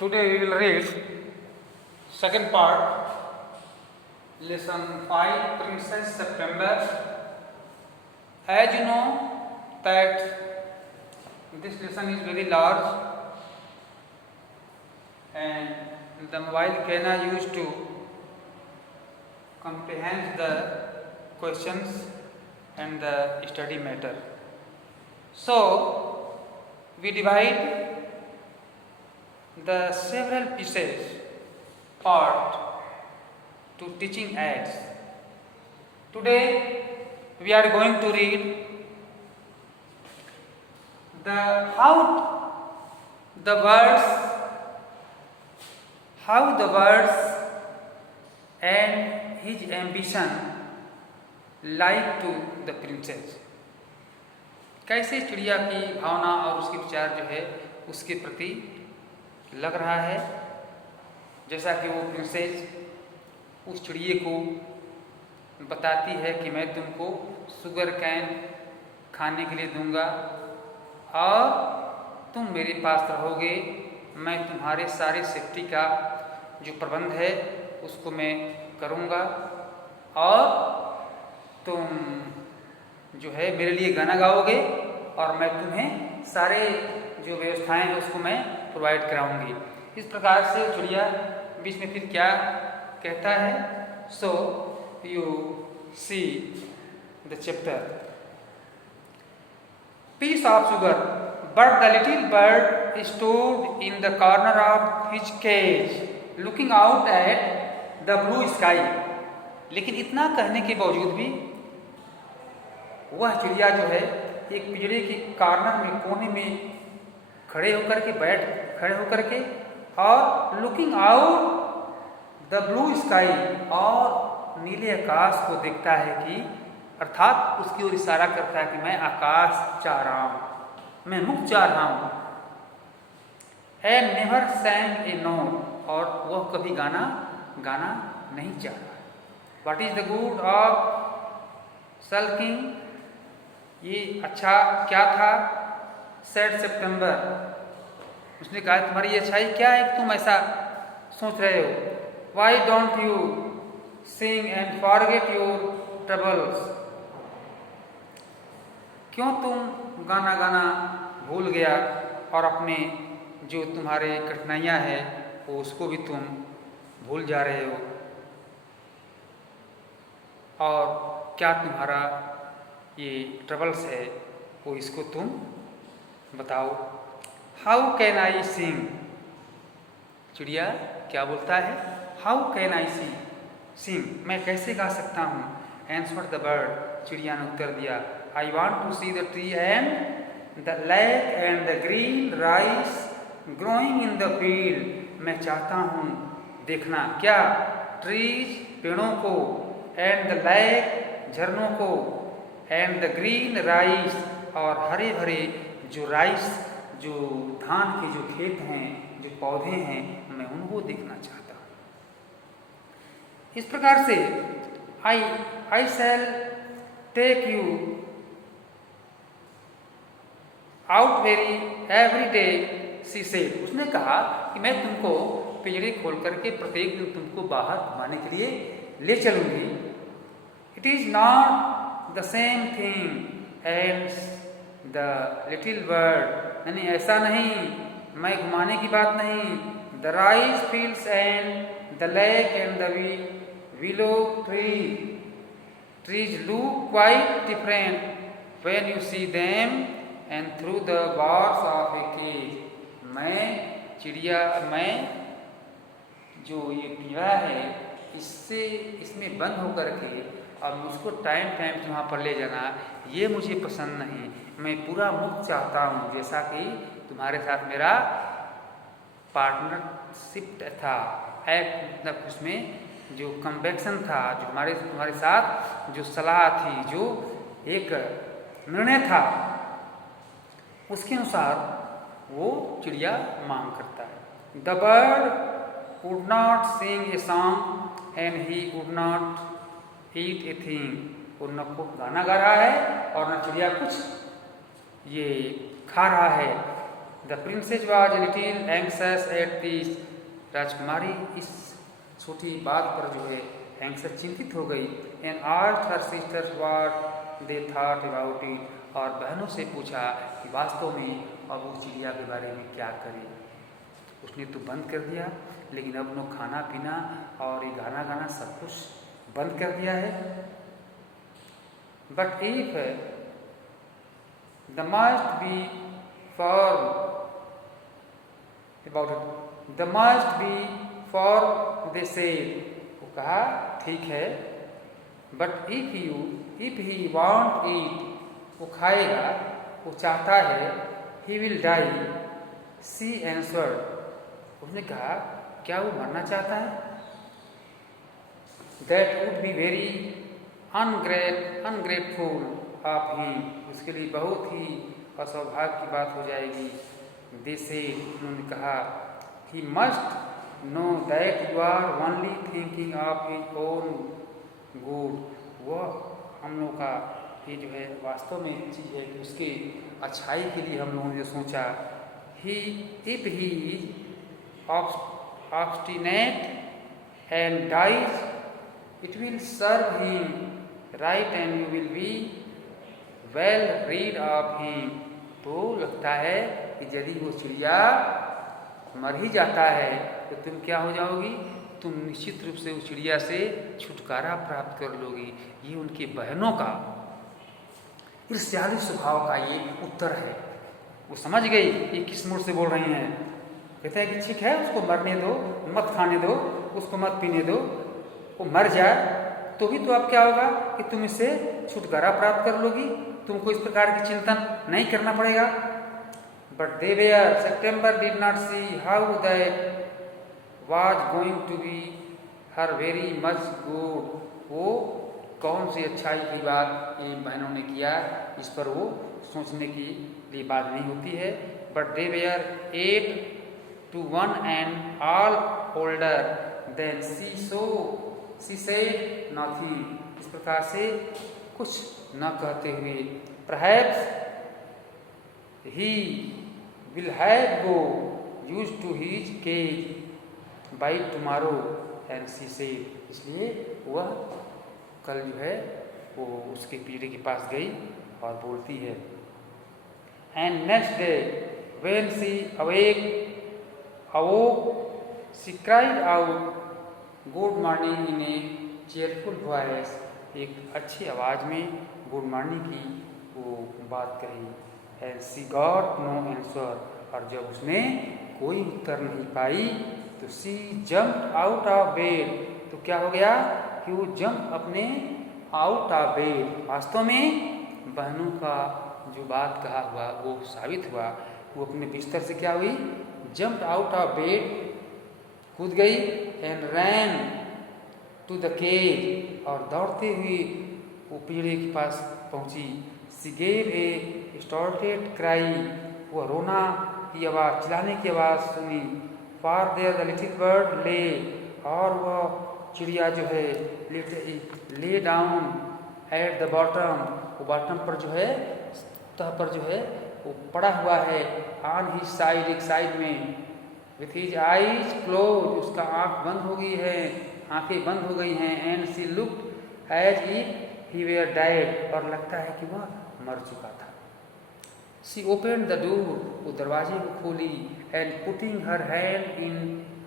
Today we will read second part, lesson 5, Princess September. As you know that this lesson is very large and the mobile can used to comprehend the questions and the study matter. So we divide the several pieces part to teaching aids. Today we are going to read how the words and his ambition like to the princess. कैसे चिड़िया की भावना और उसके विचार जो है उसके प्रति लग रहा है, जैसा कि वो प्रिंसेस उस चिड़िए को बताती है कि मैं तुमको शुगर कैन खाने के लिए दूंगा और तुम मेरे पास रहोगे, मैं तुम्हारे सारे सेफ्टी का जो प्रबंध है उसको मैं करूंगा और तुम जो है मेरे लिए गाना गाओगे और मैं तुम्हें सारे जो व्यवस्थाएं हैं उसको मैं प्रोवाइड कराऊंगी। इस प्रकार से चिड़िया बीच में फिर क्या कहता है, so you see the chapter. Piece of sugar, but the little bird stood in the corner of his cage looking out at the blue sky. लेकिन इतना कहने के बावजूद भी वह चिड़िया जो है एक पिंजरे के कॉर्नर में कोने में खड़े होकर के और looking out the blue sky और नीले आकाश को देखता है कि अर्थात उसकी ओर इशारा करता है कि मैं आकाश चाह रहा हूँ, मैं मुक्त चाह रहा हूँ। एंड नेवर सैंग ए नोट, और वह कभी गाना नहीं चाह रहा। What is the good of sulking, ये अच्छा क्या था। सेड सितंबर, उसने कहा तुम्हारी अच्छाई क्या है कि तुम ऐसा सोच रहे हो। Why don't you sing and forget your troubles, क्यों तुम गाना भूल गया और अपने जो तुम्हारे कठिनाइयाँ हैं वो उसको भी तुम भूल जा रहे हो, और क्या तुम्हारा ये ट्रबल्स है वो इसको तुम बताओ। हाउ कैन आई सिंग, चिड़िया क्या बोलता है, हाउ कैन आई सिंग, मैं कैसे गा सकता हूँ। आंसर द बर्ड, चिड़िया ने उत्तर दिया, I want to see the tree and the lake and the green rice growing in the field, मैं चाहता हूँ देखना क्या, ट्रीज पेड़ों को, एंड द लेक झरनों को, एंड द ग्रीन राइस और हरे भरे जो राइस जो धान के जो खेत हैं जो पौधे हैं मैं उनको देखना चाहता हूँ। इस प्रकार से I shall take you out very every day, she said, उसने कहा कि मैं तुमको पिंजरे खोल करके प्रत्येक दिन तुमको बाहर घुमाने के लिए ले चलूंगी। It is not the same thing as the little bird, यानी ऐसा नहीं, मैं घुमाने की बात नहीं। The rice fields and the lake and the willow trees look quite different when you see them and through the bars of a cage, मैं जो ये पिंजरा है इसमें बंद होकर के और मुझको टाइम से वहाँ पर ले जाना ये मुझे पसंद नहीं। मैं पूरा मुक्त चाहता हूँ, जैसा कि तुम्हारे साथ मेरा पार्टनरशिप था, मतलब उसमें जो कन्वेक्शन था, जो तुम्हारे साथ जो सलाह थी, जो एक निर्णय था, उसके अनुसार वो चिड़िया मांग करता है। The bird would not sing a song and he would not eat a thing, वो न गाना गा रहा है और न चिड़िया कुछ ये खा रहा है। The princess was a little anxious at this. राजकुमारी इस छोटी बात पर जो है एंग्सियस चिंतित हो गई। And asked her sisters what they thought about it. और बहनों से पूछा कि वास्तव में अब उस चिड़िया के बारे में क्या करें। उसने तो बंद कर दिया, लेकिन अब नो खाना पीना और ये गाना गाना सब कुछ बंद कर दिया है। But if the must be for about it, the must be for they say. वो कहा ठीक है, but if he want it, वो खाएगा, वो चाहता है, ही विल डाई। सी एंसवर्ड, उसने कहा क्या वो मरना चाहता है? That would be very ungrateful of him, उसके लिए बहुत ही असौभाग्य की बात हो जाएगी। दे से, उन्होंने कहा he must know that you are only thinking of his own good. वह हम लोग का ये जो है वास्तव में एक चीज़ है कि उसके अच्छाई के लिए हम लोगों ने जो सोचा। He if he is obstinate and dies, it will serve him right and you will be well rid of him। तो लगता है कि यदि वो चिड़िया मर ही जाता है तो तुम क्या हो जाओगी? तुम निश्चित रूप से उस चिड़िया से छुटकारा प्राप्त कर लोगी। ये उनकी बहनों का ईर्ष्यालु स्वभाव का ये उत्तर है। वो समझ गई कि किस मूड से बोल रही हैं। कहते हैं कि ठीक है, उसको मरने दो, मत खाने दो, उसको मत पीने दो, वो मर जाए तो भी तो अब क्या होगा कि तुम इससे छुटकारा प्राप्त कर लोगी, तुमको इस प्रकार की चिंतन नहीं करना पड़ेगा। But they were September did not see how that was going to be her very much good. वो कौन सी अच्छाई की बात इन बहनों ने किया, इस पर वो सोचने की लिए बात नहीं होती है। But they were 8 to 1 and all older than she said nothing। इस प्रकार से कुछ न कहते हुए perhaps he will have go used to his cage by tomorrow and she said। इसलिए वह कल जो है वो उसके पिंजरे के पास गई और बोलती है। And next day when she awoke, she cried out good morning in a cheerful voice। एक अच्छी आवाज़ में गुड मॉर्निंग की वो बात कही। And she got no answer, और जब उसने कोई उत्तर नहीं पाई तो she jumped out of bed। तो क्या हो गया कि वो जंप अपने आउट ऑफ बेड। वास्तव में बहनों का जो बात कहा हुआ वो साबित हुआ। वो अपने बिस्तर से क्या हुई, जंप्ड आउट ऑफ बेड, कूद गई। And ran to the cage, और दौड़ते हुए वो पिंजरे के पास पहुंची। She gave a started cry, वो रोना की आवाज़, चिल्लाने की आवाज़ सुनी। For there the little bird lay, और वह चिड़िया जो है lay down at the bottom, वो बॉटम पर जो है सतह पर जो है वो पड़ा हुआ है। ऑन ही साइड, एक साइड में, विथ हिज आईज क्लोज, उसका आँख बंद हो गई है, आंखें बंद हो गई हैं। And she looked as if he were died, और लगता है कि वह मर चुका था। सी ओपन द डोर, वो दरवाजे को खोली। And putting her hand in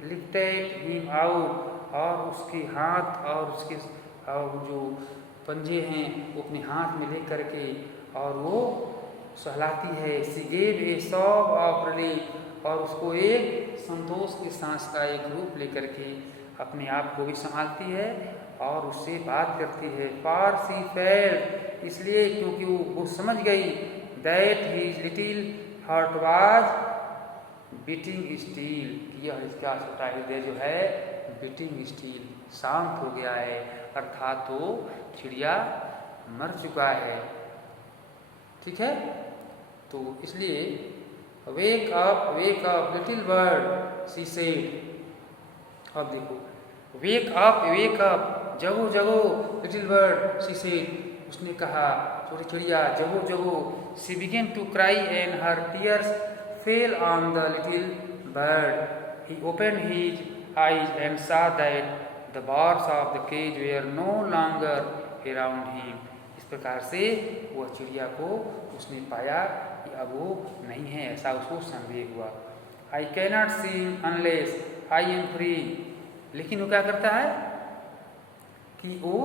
lifted him out, और उसके हाथ और उसके जो पंजे हैं वो अपने हाथ में ले करके और वो सहलाती है। सी gave a sob of relief, और उसको एक संतोष की सांस का एक रूप लेकर के अपने आप को भी संभालती है और उससे बात करती है। फॉर सी फेल्ट, इसलिए क्योंकि वो समझ गई that his little heart was beating steel, यह इसका छोटा हृदय जो है बीटिंग स्टील, शांत हो गया है, अर्थात वो चिड़िया मर चुका है। ठीक है, तो इसलिए wake up little bird she said. अब देखो, वेक अप, जगो जगो लिटिल बर्ड सी सेड, उसने कहा छोटी चिड़िया जगो जगो। She began to cry and her tears fell on the little bird. He opened his eyes and saw that the bars of the cage were no longer around him. इस प्रकार से वह चिड़िया को उसने पाया कि अब वो नहीं है, ऐसा उसको संदेह हुआ। I cannot sing unless I am free. लेकिन वो क्या करता है कि वो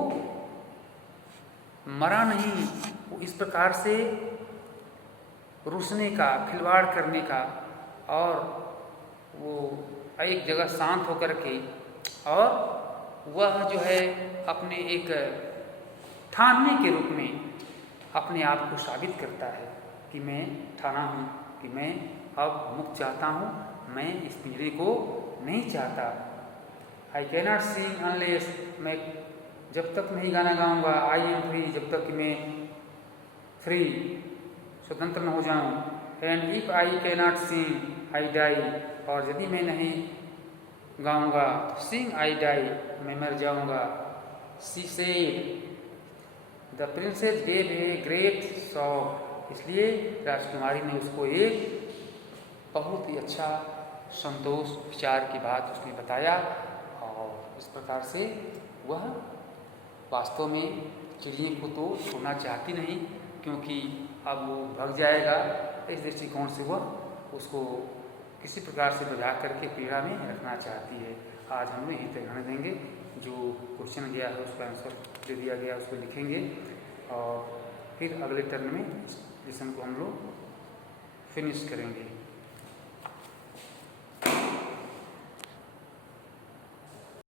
मरा नहीं, वो इस प्रकार से रुसने का, खिलवाड़ करने का, और वो एक जगह शांत होकर के, और वह जो है अपने एक ठानने के रूप में अपने आप को साबित करता है कि मैं ठाना हूँ कि मैं अब मुक्त चाहता हूँ, मैं इस पिंजरे को नहीं चाहता। आई कैनॉट सिंग अनलेस, मैं जब तक नहीं गाना गाऊंगा, आई एम फ्री, जब तक कि मैं फ्री, स्वतंत्र न हो जाऊं। And if I cannot sing I die, और यदि मैं नहीं गाऊंगा तो सिंग आई डाई, मैं मर जाऊंगा। She said, the princess gave a great song, इसलिए राजकुमारी ने उसको एक बहुत ही अच्छा संतोष विचार की बात उसने बताया, और इस प्रकार से वह वास्तव में चिड़िया को तो छोड़ना चाहती नहीं, क्योंकि अब वो भग जाएगा। इस दृष्टिकोण से वह उसको किसी प्रकार से बजा करके पीड़ा में रखना चाहती है। आज हम लोग यहीं तक रहने देंगे, जो क्वेश्चन दिया है उसका आंसर जो दिया गया उसको लिखेंगे, और फिर अगले टर्न में इस लेसन को हम लोग फिनिश करेंगे।